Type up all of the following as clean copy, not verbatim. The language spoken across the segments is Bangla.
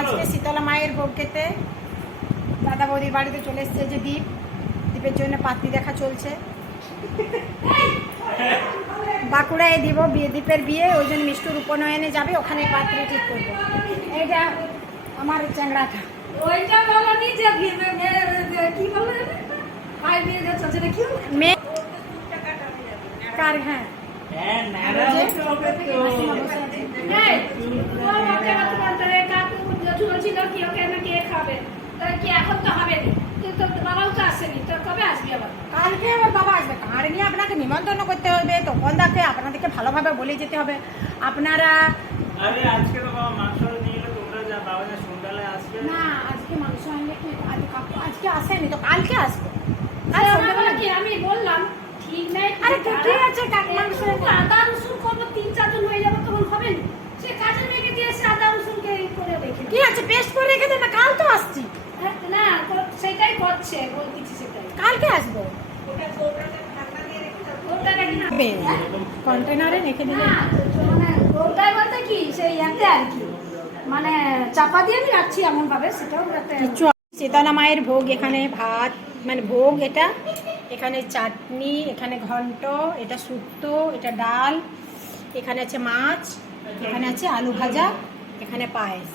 আজকে শীতলা মায়ের ভোগ খেতে দাদা বৌদির বাড়িতে চলে এসছে। যে দ্বীপের জন্য পাত্রী দেখা চলছে। বাঁকুড়ায় দ্বীপের বিয়ে, ওই জন্য মিষ্টুর উপনয়নে যাবে, ওখানে পাত্রী ঠিক করবো। এইটা আমার চ্যাংড়াটা। ওইটা বলনি যে কি বললো মেয়ে কার? হ্যাঁ কালকে আমার বাবা আসবে, কার নিয়ে আপনাকে নিমন্ত্রণ করতে হবে, তখন তাকে আপনাদেরকে ভালোভাবে বলে যেতে হবে। আপনারা না আজকে মাংস আনলে কি আজকে আসেনি তো কালকে আসবে। আমি বললাম ঠিক নাই, আরে ঠিক আছে মাংস আদা রসুন করবো, 3-4 জন হয়ে যাবো, তখন হবে না। সে কাজের মেয়েকে দিয়েছে আদা রসুনকে করে রেখে, কি আছে পেস্ট করে রেখে দেবে, কাল তো আসছি। না সেটাই করছে, বলতেছি সেটাই কালকে আসবো। কন্টেনারে রেখে দিলে মানে ওটাই বলতে কি সেই ইয়াতে আর কি, মানে চাপা দিয়ে আমি রাখছি এমন ভাবে, সেটাও শীতলা মায়ের ভোগ। এখানে ভাত মানে ভোগ, এটা এখানে চাটনি, এখানে ঘন্ট, এটা শুক্তো, এটা ডাল, এখানে আছে মাছ, এখানে আছে আলু ভাজা, এখানে পায়েস।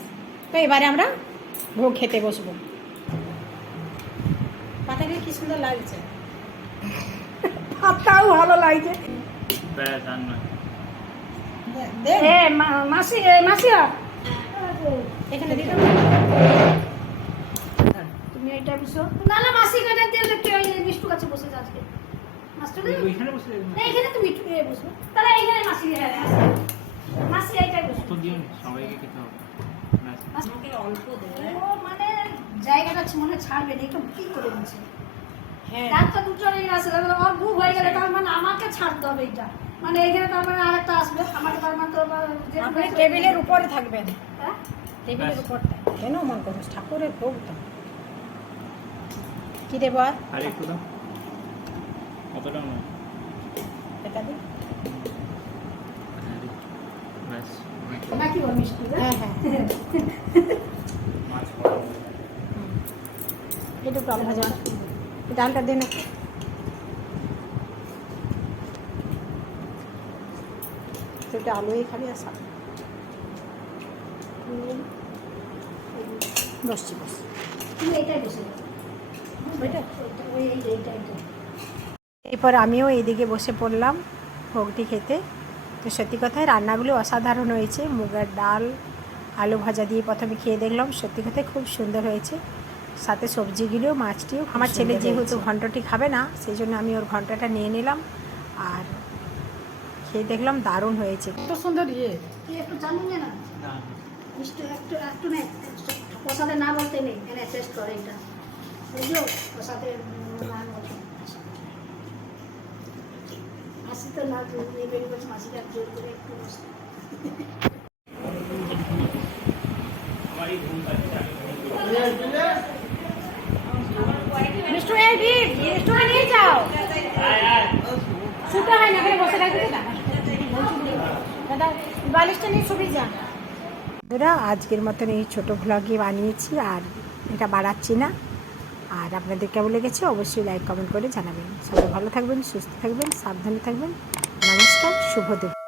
তো এবারে আমরা ভোগ খেতে বসবো। পাতাগুলো কি সুন্দর লাগছে, পাতাও ভালো লাগছে। মাসি মাসি এখানে দিতে তুমি এইটা বিশো না না মাসি কাটা দিয়ে দেখতে ওই মিষ্টু কাছে বসে আজকে মাস্টার এইখানে বসে না, এখানে তুমি মিষ্টু বসবে, তাহলে এইখানে মাসি মাসি এইটাই বসবে তো দিও সবাইকে খেতে হবে। মাসিকে অল্প দেবে, ও মানে জায়গাটা মনে ছাড়বে না, একটু কি করে বলছে। হ্যাঁ ডাক্তার দুটোরই আছে, তাহলে ওর ভুল হয়ে গেলে তার মানে আমাকে ছাড়তে হবে। এইটা মানে এখানে তার মানে আরেকটা আসবে, আমাকে তার মানে তো আপনি টেবিলের উপরে থাকবেন। হ্যাঁ টেবিলের উপরটা কেন মন করছ, ঠাকুরের ভোগ তো। কি দেব আর একটু দাও, কতটা না এটা দিই বাস নাকি বল মিষ্টি। হ্যাঁ হ্যাঁ একটু আলু ভাজা, ডালটা দিন। এটা আলুই খালি আসা বসছি বস, তুমি এইটাই বসে এরপর আমিও এইদিকে বসে পড়লাম ভোগটি খেতে। তো সত্যি কথায় রান্নাগুলো অসাধারণ হয়েছে। মুগের ডাল আলু ভাজা দিয়ে প্রথমে খেয়ে দেখলাম, সত্যি কথায় খুব সুন্দর হয়েছে। সাথে সবজিগুলিও মাছটিও। আমার ছেলে যেহেতু ঘন্টটি খাবে না, সেই জন্য আমি ওর ঘন্টাটা নিয়ে নিলাম আর খেয়ে দেখলাম দারুণ হয়েছে। কত সুন্দর। একটু জানুন না মিষ্টি একটু একটু নেই, প্রসাদে না বলতে নেই, এনে টেস্ট করে এটা বুঝলো, প্রসাদে মাসি তো না বেরি করছে, মাসিটা জোর করে একটু মিষ্টু এই দিন মিষ্টুকে নিয়ে যাও, শুতে হয় না বসে থাকবে দাদা, বালিশটা নিয়ে শুবি যা। আজকের মতন এই ছোটো ভ্লগে বানিয়েছি আর এটা বাড়াচ্ছি না। আর আপনাদের কেমন লেগেছে অবশ্যই লাইক কমেন্ট করে জানাবেন। সবাই ভালো থাকবেন, সুস্থ থাকবেন, সাবধানে থাকবেন। নমস্কার, শুভ দুপুর।